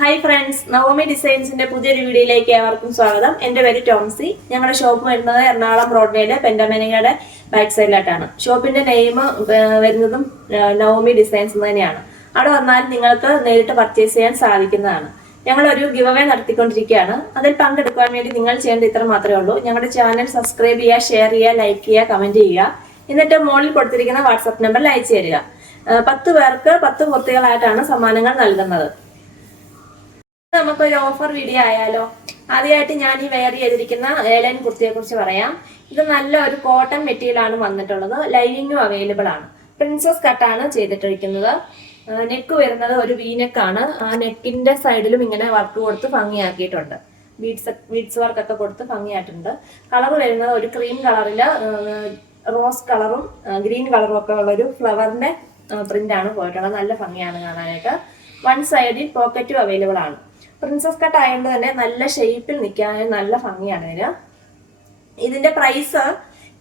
Hi friends, Naomi ഡിസൈൻസിന്റെ പുതിയൊരു വീഡിയോയിലേക്ക് ഏവർക്കും സ്വാഗതം. എൻ്റെ പേര് ടോംസി. ഞങ്ങളുടെ ഷോപ്പ് വരുന്നത് എറണാകുളം ബ്രോഡ്വേയുടെ പെൻഡാമനികയുടെ ബാക്ക് സൈഡിലായിട്ടാണ്. ഷോപ്പിന്റെ നെയിം വരുന്നതും നവോമി ഡിസൈൻസ് തന്നെയാണ്. അവിടെ വന്നാൽ നിങ്ങൾക്ക് നേരിട്ട് പർച്ചേസ് ചെയ്യാൻ സാധിക്കുന്നതാണ്. ഞങ്ങൾ ഒരു ഗിവ് അവേ നടത്തിക്കൊണ്ടിരിക്കുകയാണ്. അതിൽ പങ്കെടുക്കാൻ വേണ്ടി നിങ്ങൾ ചെയ്യേണ്ടത് ഇത്ര മാത്രമേ ഉള്ളൂ. ഞങ്ങളുടെ ചാനൽ സബ്സ്ക്രൈബ് ചെയ്യുക, ഷെയർ ചെയ്യുക, ലൈക്ക് ചെയ്യുക, കമന്റ് ചെയ്യുക. എന്നിട്ട് മുകളിൽ കൊടുത്തിരിക്കുന്ന വാട്സാപ്പ് നമ്പറിൽ അയച്ചു തരിക. 10 പേർക്ക് 10 കുർത്തികളായിട്ടാണ് സമ്മാനങ്ങൾ നൽകുന്നത്. നമുക്കൊരു ഓഫർ വീഡിയോ ആയാലോ. ആദ്യമായിട്ട് ഞാൻ ഈ വെയർ ചെയ്തിരിക്കുന്ന ഏലൈൻ കുർത്തിയെ കുറിച്ച് പറയാം. ഇത് നല്ല ഒരു കോട്ടൺ മെറ്റീരിയൽ ആണ് വന്നിട്ടുള്ളത്. ലൈനിങ്ങും അവൈലബിൾ ആണ്. പ്രിൻസസ് കട്ടാണ് ചെയ്തിട്ടിരിക്കുന്നത്. നെക്ക് വരുന്നത് ഒരു വീനെക്കാണ്. ആ നെക്കിന്റെ സൈഡിലും ഇങ്ങനെ വർക്ക് കൊടുത്ത് ഭംഗിയാക്കിയിട്ടുണ്ട്. ബീഡ്സ് വർക്ക് ഒക്കെ കൊടുത്ത് ഭംഗിയായിട്ടുണ്ട്. കളർ വരുന്നത് ഒരു ക്രീം കളറില് റോസ് കളറും ഗ്രീൻ കളറും ഒക്കെ ഉള്ള ഒരു ഫ്ലവറിന്റെ പ്രിന്റ് ആണ് പോയിട്ടുള്ളത്. നല്ല ഭംഗിയാണ് കാണാനായിട്ട്. വൺ സൈഡിൽ പോക്കറ്റും അവൈലബിൾ ആണ്. പ്രിൻസസ് കട്ട് ആയതുകൊണ്ട് തന്നെ നല്ല ഷേപ്പിൽ നിൽക്കാൻ നല്ല ഭംഗിയാണ് ഇതിന്. ഇതിന്റെ പ്രൈസ്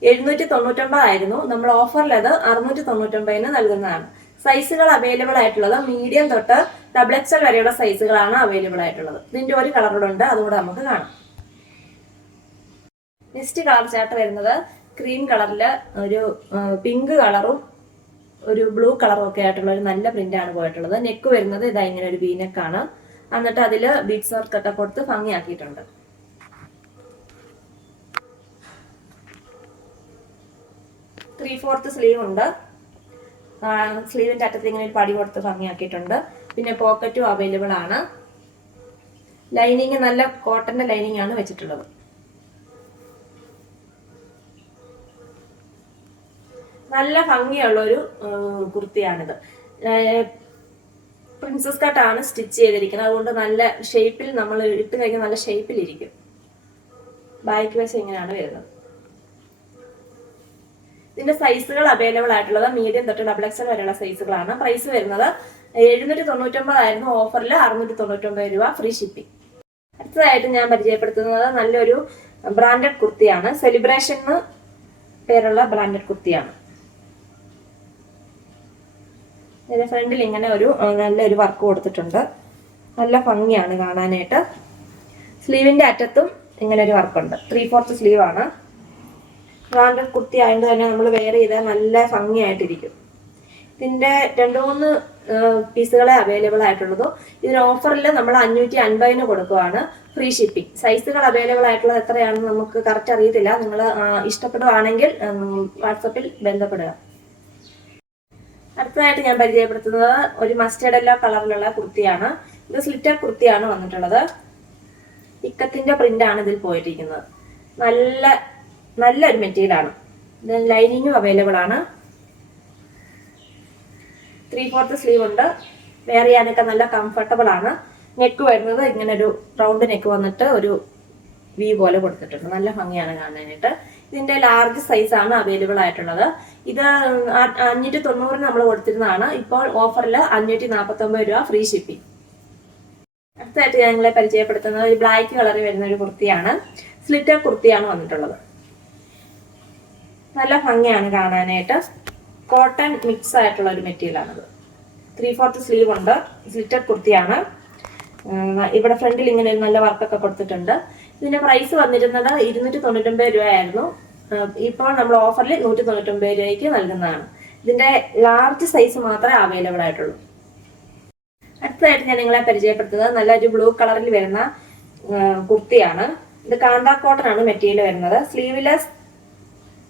799 ആയിരുന്നു. നമ്മൾ ഓഫറിൽ അത് 699 നൽകുന്നതാണ്. സൈസുകൾ അവൈലബിൾ ആയിട്ടുള്ളത് മീഡിയം തൊട്ട് XXL വരെയുള്ള സൈസുകളാണ് അവൈലബിൾ ആയിട്ടുള്ളത്. ഇതിന്റെ ഒരു കളറുണ്ട്, അതുകൂടെ നമുക്ക് കാണാം. നെക്സ്റ്റ് കളർ ചാർട്ട് വരുന്നത് ക്രീം കളറില് ഒരു പിങ്ക് കളറും ഒരു ബ്ലൂ കളറും ഒക്കെ ആയിട്ടുള്ള ഒരു നല്ല പ്രിന്റ് ആണ് പോയിട്ടുള്ളത്. നെക്ക് വരുന്നത് ഇതാ ഇങ്ങനെ ഒരു വീനെക്കാണ്. എന്നിട്ട് അതില് ബീഡ്സ് വർക്ക് ഒക്കെ കൊടുത്ത് ഭംഗിയാക്കിയിട്ടുണ്ട്. ത്രീ ഫോർത്ത് സ്ലീവ് ഉണ്ട്. സ്ലീവിന്റെ അറ്റത്ത് ഇങ്ങനെ ഒരു പടി കൊടുത്ത് ഭംഗിയാക്കിയിട്ടുണ്ട്. പിന്നെ പോക്കറ്റും അവൈലബിൾ ആണ്. ലൈനിങ് നല്ല കോട്ടന്റെ ലൈനിങ് ആണ് വെച്ചിട്ടുള്ളത്. നല്ല ഭംഗിയുള്ള ഒരു കുർത്തിയാണിത്. പ്രിൻസസ് കട്ടാണ് സ്റ്റിച്ച് ചെയ്തിരിക്കുന്നത്. അതുകൊണ്ട് നല്ല ഷേപ്പിൽ നമ്മൾ ഇട്ട് കഴിഞ്ഞാൽ നല്ല ഷേപ്പിൽ ഇരിക്കും. ബാക്ക് വശം ഇങ്ങനെയാണ് വരുന്നത്. ഇതിന്റെ സൈസുകൾ അവൈലബിൾ ആയിട്ടുള്ളത് മീഡിയം തൊട്ട് XXL വരെയുള്ള സൈസുകളാണ്. പ്രൈസ് വരുന്നത് 799 ആയിരുന്നു. ഓഫറിൽ 699 രൂപ, ഫ്രീ ഷിപ്പിംഗ്. അടുത്തതായിട്ട് ഞാൻ പരിചയപ്പെടുത്തുന്നത് നല്ലൊരു ബ്രാൻഡഡ് കുർത്തിയാണ്. സെലിബ്രേഷൻ പേരുള്ള ബ്രാൻഡഡ് കുർത്തിയാണ്. ഇതിന്റെ ഫ്രണ്ടിൽ ഇങ്ങനെ ഒരു നല്ലൊരു വർക്ക് കൊടുത്തിട്ടുണ്ട്. നല്ല ഭംഗിയാണ് കാണാനായിട്ട്. സ്ലീവിന്റെ അറ്റത്തും ഇങ്ങനെ ഒരു വർക്കുണ്ട്. 3/4 സ്ലീവ് ആണ്. ബ്രാൻഡഡ് കുർത്തി ആയതുകൊണ്ട് തന്നെ നമ്മൾ വെയർ ചെയ്താൽ നല്ല ഭംഗിയായിട്ടിരിക്കും. ഇതിന്റെ 2-3 പീസുകളെ അവൈലബിൾ ആയിട്ടുള്ളൂ. ഇതിന് ഓഫറിൽ നമ്മൾ 550 കൊടുക്കുകയാണ്, ഫ്രീ ഷിപ്പിംഗ്. സൈസുകൾ അവൈലബിൾ ആയിട്ടുള്ളത് എത്രയാണെന്ന് നമുക്ക് കറക്റ്റ് അറിയത്തില്ല. നിങ്ങൾ ഇഷ്ടപ്പെടുവാണെങ്കിൽ വാട്സപ്പിൽ ബന്ധപ്പെടുക. അടുത്തതായിട്ട് ഞാൻ പരിചയപ്പെടുത്തുന്നത് ഒരു മസ്റ്റേർഡ് യെല്ലോ കളറിലുള്ള കുർത്തിയാണ്. ഇത് സ്ലിറ്റർ കുർത്തിയാണ് വന്നിട്ടുള്ളത്. ഇക്കത്തിന്റെ പ്രിന്റ് ആണ് ഇതിൽ പോയിരിക്കുന്നത്. നല്ലൊരു മെറ്റീരിയൽ ആണ്. ലൈനിങ്ങും അവൈലബിൾ ആണ്. 3/4 സ്ലീവ് ഉണ്ട്. വെയർ ചെയ്യാനൊക്കെ നല്ല കംഫർട്ടബിൾ ആണ്. നെക്ക് വരുന്നത് ഇങ്ങനെ ഒരു റൗണ്ട് നെക്ക് വന്നിട്ട് ഒരു വി പോലെ കൊടുത്തിട്ടുണ്ട്. നല്ല ഭംഗിയാണ് കാണാനായിട്ട്. ഇതിന്റെ ലാർജ് സൈസ് ആണ് അവൈലബിൾ ആയിട്ടുള്ളത്. ഇത് 590 നമ്മൾ കൊടുത്തിരുന്നതാണ്. ഇപ്പോൾ ഓഫറിൽ 549 രൂപ, ഫ്രീ ഷിപ്പിംഗ്. അടുത്തായിട്ട് ഞങ്ങളെ പരിചയപ്പെടുത്തുന്നത് ഒരു ബ്ലാക്ക് കളറിൽ വരുന്ന ഒരു കുർത്തിയാണ്. സ്ലിറ്റർ കുർത്തിയാണ് വന്നിട്ടുള്ളത്. നല്ല ഭംഗിയാണ് കാണാനായിട്ട്. കോട്ടൺ മിക്സ് ആയിട്ടുള്ള ഒരു മെറ്റീരിയൽ ആണിത്. 3/4 സ്ലീവ് ഉണ്ട്. സ്ലിറ്റർ കുർത്തിയാണ്. ഇവിടെ ഫ്രണ്ടിൽ ഇങ്ങനെ നല്ല വർക്കൊക്കെ കൊടുത്തിട്ടുണ്ട്. ഇതിന്റെ പ്രൈസ് വന്നിരുന്നത് 299 രൂപയായിരുന്നു. ഇപ്പോൾ നമ്മൾ ഓഫറിൽ 199 രൂപയ്ക്ക് നൽകുന്നതാണ്. ഇതിന്റെ ലാർജ് സൈസ് മാത്രമേ അവൈലബിൾ ആയിട്ടുള്ളൂ. അടുത്തതായിട്ട് ഞാൻ നിങ്ങളെ പരിചയപ്പെടുത്തുന്നത് നല്ലൊരു ബ്ലൂ കളറിൽ വരുന്ന കുർത്തിയാണ്. ഇത് കാന്ത കോട്ടൺ ആണ് മെറ്റീരിയൽ വരുന്നത്. സ്ലീവ്ലെസ്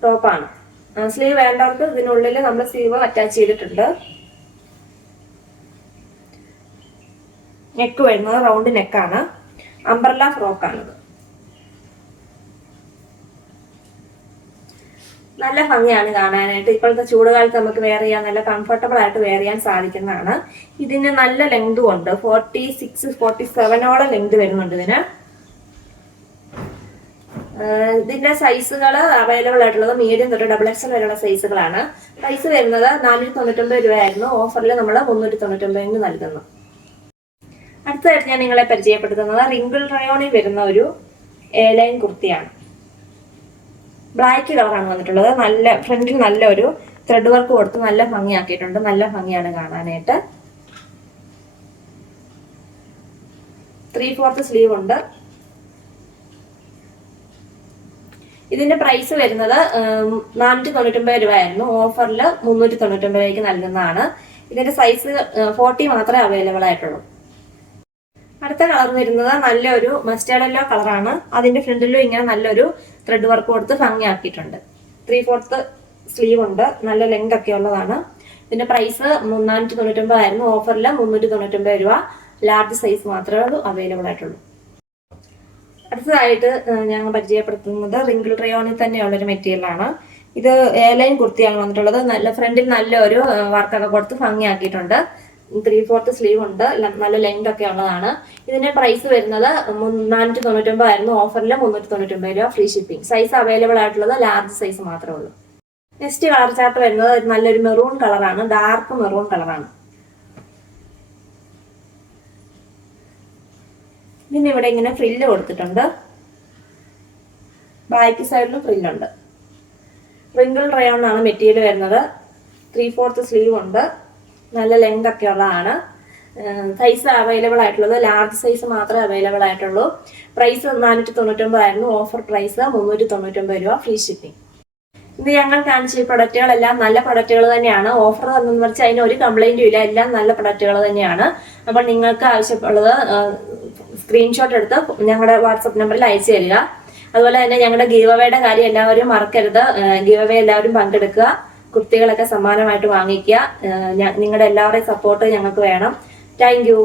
ടോപ്പാണ്. സ്ലീവ് വേണ്ടവർക്ക് ഇതിനുള്ളിൽ നമ്മൾ സ്ലീവ് അറ്റാച്ച് ചെയ്തിട്ടുണ്ട്. നെക്ക് വരുന്നത് റൗണ്ട് നെക്കാണ്. അംബ്രല്ല ഫ്രോക്കാണിത്. നല്ല ഭംഗിയാണ് കാണാനായിട്ട്. ഇപ്പോഴത്തെ ചൂടുകാലത്ത് നമുക്ക് വെയർ ചെയ്യാൻ നല്ല കംഫർട്ടബിൾ ആയിട്ട് വെയർ ചെയ്യാൻ സാധിക്കുന്നതാണ്. ഇതിന് നല്ല ലെങ്തും ഉണ്ട്. 46-47 ലെങ്ത് വരുന്നുണ്ട് ഇതിന്. ഇതിന്റെ സൈസുകൾ അവൈലബിൾ ആയിട്ടുള്ളത് മീഡിയം തൊട്ട് XXL വരെയുള്ള സൈസുകളാണ്. പ്രൈസ് വരുന്നത് 499 രൂപയായിരുന്നു. ഓഫറിൽ നമ്മൾ 399 നൽകുന്നു. അടുത്തതായിട്ട് ഞാൻ നിങ്ങളെ പരിചയപ്പെടുത്തുന്നത് റിങ്കിൾ റയോണിൽ വരുന്ന ഒരു എയർലൈൻ കുർത്തിയാണ്. ബ്ലാക്ക് കളറാണ് വന്നിട്ടുള്ളത്. നല്ല ഫ്രണ്ടിൽ നല്ലൊരു ത്രെഡ് വർക്ക് കൊടുത്ത് നല്ല ഭംഗിയാക്കിയിട്ടുണ്ട്. നല്ല ഭംഗിയാണ് കാണാനായിട്ട്. 3/4 സ്ലീവ് ഉണ്ട്. ഇതിന്റെ പ്രൈസ് വരുന്നത് 499 രൂപയായിരുന്നു. ഓഫറിൽ 399 രൂപയ്ക്ക് നൽകുന്നതാണ്. ഇതിന്റെ സൈസ് 40 മാത്രമേ അവൈലബിൾ ആയിട്ടുള്ളൂ. അടുത്ത കളർ വരുന്നത് നല്ലൊരു മസ്റ്റേർഡ് യെല്ലോ കളറാണ്. അതിന്റെ ഫ്രണ്ടിലും ഇങ്ങനെ നല്ലൊരു ത്രെഡ് വർക്ക് കൊടുത്ത് ഭംഗിയാക്കിയിട്ടുണ്ട്. 3/4 സ്ലീവ് ഉണ്ട്. നല്ല ലെങ്ത് ഒക്കെ ഉള്ളതാണ്. ഇതിന്റെ പ്രൈസ് 499 ആയിരുന്നു. ഓഫറിൽ 399 രൂപ. ലാർജ് സൈസ് മാത്രമേ അവൈലബിൾ ആയിട്ടുള്ളൂ. അടുത്തതായിട്ട് ഞങ്ങൾ പരിചയപ്പെടുത്തുന്നത് റിങ്കിൾ റയോണിൽ തന്നെയുള്ളൊരു മെറ്റീരിയലാണ്. ഇത് എയർലൈൻ കുർത്തിയാണ് വന്നിട്ടുള്ളത്. നല്ല ഫ്രണ്ടിൽ നല്ലൊരു വർക്കൊക്കെ കൊടുത്ത് ഭംഗിയാക്കിയിട്ടുണ്ട്. 3/4 സ്ലീവ് ഉണ്ട്. നല്ല ലെങ്ത് ഒക്കെ ഉള്ളതാണ്. ഇതിന്റെ പ്രൈസ് വരുന്നത് 499 ആയിരുന്നു. ഓഫറിൽ 399 രൂപ, ഫ്രീ ഷിപ്പിംഗ്. സൈസ് അവൈലബിൾ ആയിട്ടുള്ളത് ലാർജ് സൈസ് മാത്രമേ ഉള്ളൂ. നെക്സ്റ്റ് കളർ ചാർട്ട് വരുന്നത് നല്ലൊരു മെറൂൺ കളറാണ്. ഡാർക്ക് മെറൂൺ കളറാണ്. ഇതിന് ഇവിടെ ഇങ്ങനെ ഫ്രില്ല് കൊടുത്തിട്ടുണ്ട്. ബാക്ക് സൈഡിലും ഫ്രില്ലുണ്ട്. റിങ്കിൾ റയോൺ ആണ് മെറ്റീരിയൽ വരുന്നത്. 3/4 സ്ലീവ് ഉണ്ട്. നല്ല ലെങ്ത് ഒക്കെ ഉള്ളതാണ്. സൈസ് അവൈലബിൾ ആയിട്ടുള്ളത് ലാർജ് സൈസ് മാത്രമേ അവൈലബിൾ ആയിട്ടുള്ളൂ. പ്രൈസ് 499 ആയിരുന്നു. ഓഫർ പ്രൈസ് 399 രൂപ, ഫ്രീ ഷിപ്പിംഗ്. ഇത് ഞങ്ങൾ കാണിച്ച പ്രൊഡക്റ്റുകളെല്ലാം നല്ല പ്രൊഡക്റ്റുകൾ തന്നെയാണ്. ഓഫർ തന്നെന്ന് വെച്ചാൽ അതിന് ഒരു കംപ്ലൈന്റും ഇല്ല. എല്ലാം നല്ല പ്രൊഡക്റ്റുകൾ തന്നെയാണ്. അപ്പോൾ നിങ്ങൾക്ക് ആവശ്യമുള്ളത് സ്ക്രീൻഷോട്ട് എടുത്ത് ഞങ്ങളുടെ വാട്സപ്പ് നമ്പറിൽ അയച്ചു തരിക. അതുപോലെ തന്നെ ഞങ്ങളുടെ ഗീവ് അവേയുടെ കാര്യം എല്ലാവരും മറക്കരുത്. ഗീവ് അവേ എല്ലാവരും പങ്കെടുക്കുക. കുർത്തികളൊക്കെ സമ്മാനമായിട്ട് വാങ്ങിക്കുക. നിങ്ങളുടെ എല്ലാവരുടെയും സപ്പോർട്ട് ഞങ്ങൾക്ക് വേണം. Thank you.